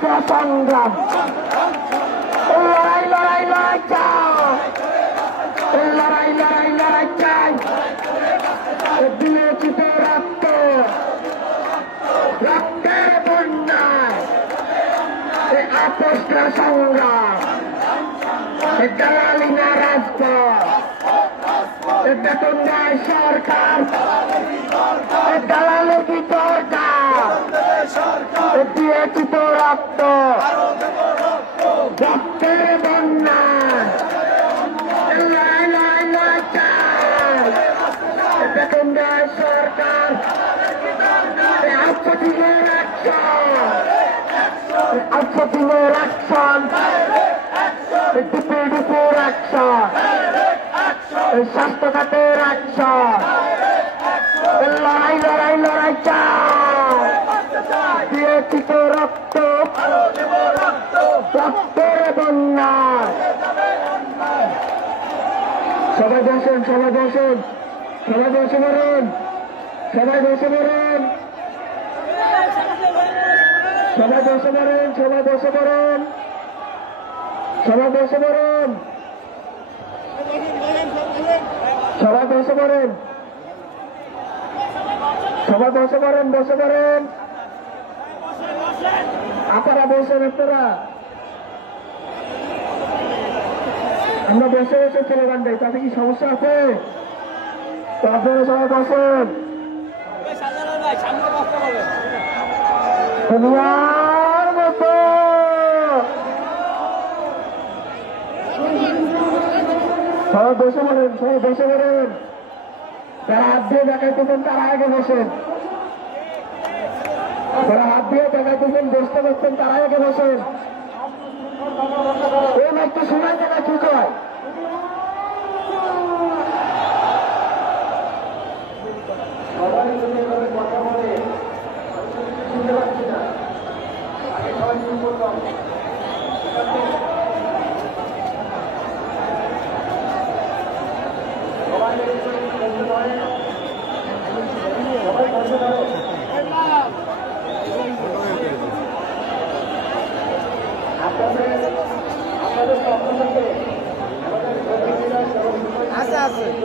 আপোষটা সংগ্রাম লড়াই লড়াই লড়াই চাই লড়াই লড়াই লড়াই চাই দিয়েছি তো রক্ত রক্তের বন্যায় আপোষটা সংগ্রাম দালালি না রাজপথ বেতন দেয় সরকার দালালি কি দরকার দিয়েছি তো রক্ত রক্তের বন্যা লড়াই লড়াই লড়াই চাই বেতন দেয় সরকার আত্মদিনের অ্যাকশন ডিপি ডিপির অ্যাকশন স্বাস্থ্য খাতের অ্যাকশন লড়াই লড়াই লড়াই চাই দিয়েছি তো রক্ত রক্তের বন্যা সবাই বসেন সবাই বসেন সবাই বসে পড়ুন সবাই বসে পড়ুন সবাই বসে পড়ুন সবাই বসে পড়ুন সবাই বসে পড়ুন সবাই বসে পড়েন সবাই বসে পড়েন বসে পড়েন আপনারা বসেন আপনারা আমরা বসে বসে স্লোগান দেয় তাতে কি সমস্যা আছে তো আপনারা সবাই বসেন দুনিয়ার মতো সবাই বসে পড়েন সবাই বসে পড়েন যারা হাত দিয়ে দেখাইতেছেন তারা আগে বসেন যারা হাত দিয়ে দেখাইতেছেন বসতে বসতেন তারা আগে বসেন ওই একটু সময় দেখা ঠিক হয় কথা বলে শুনতে পাচ্ছি না আগে সবাই শুরু করলাম আছে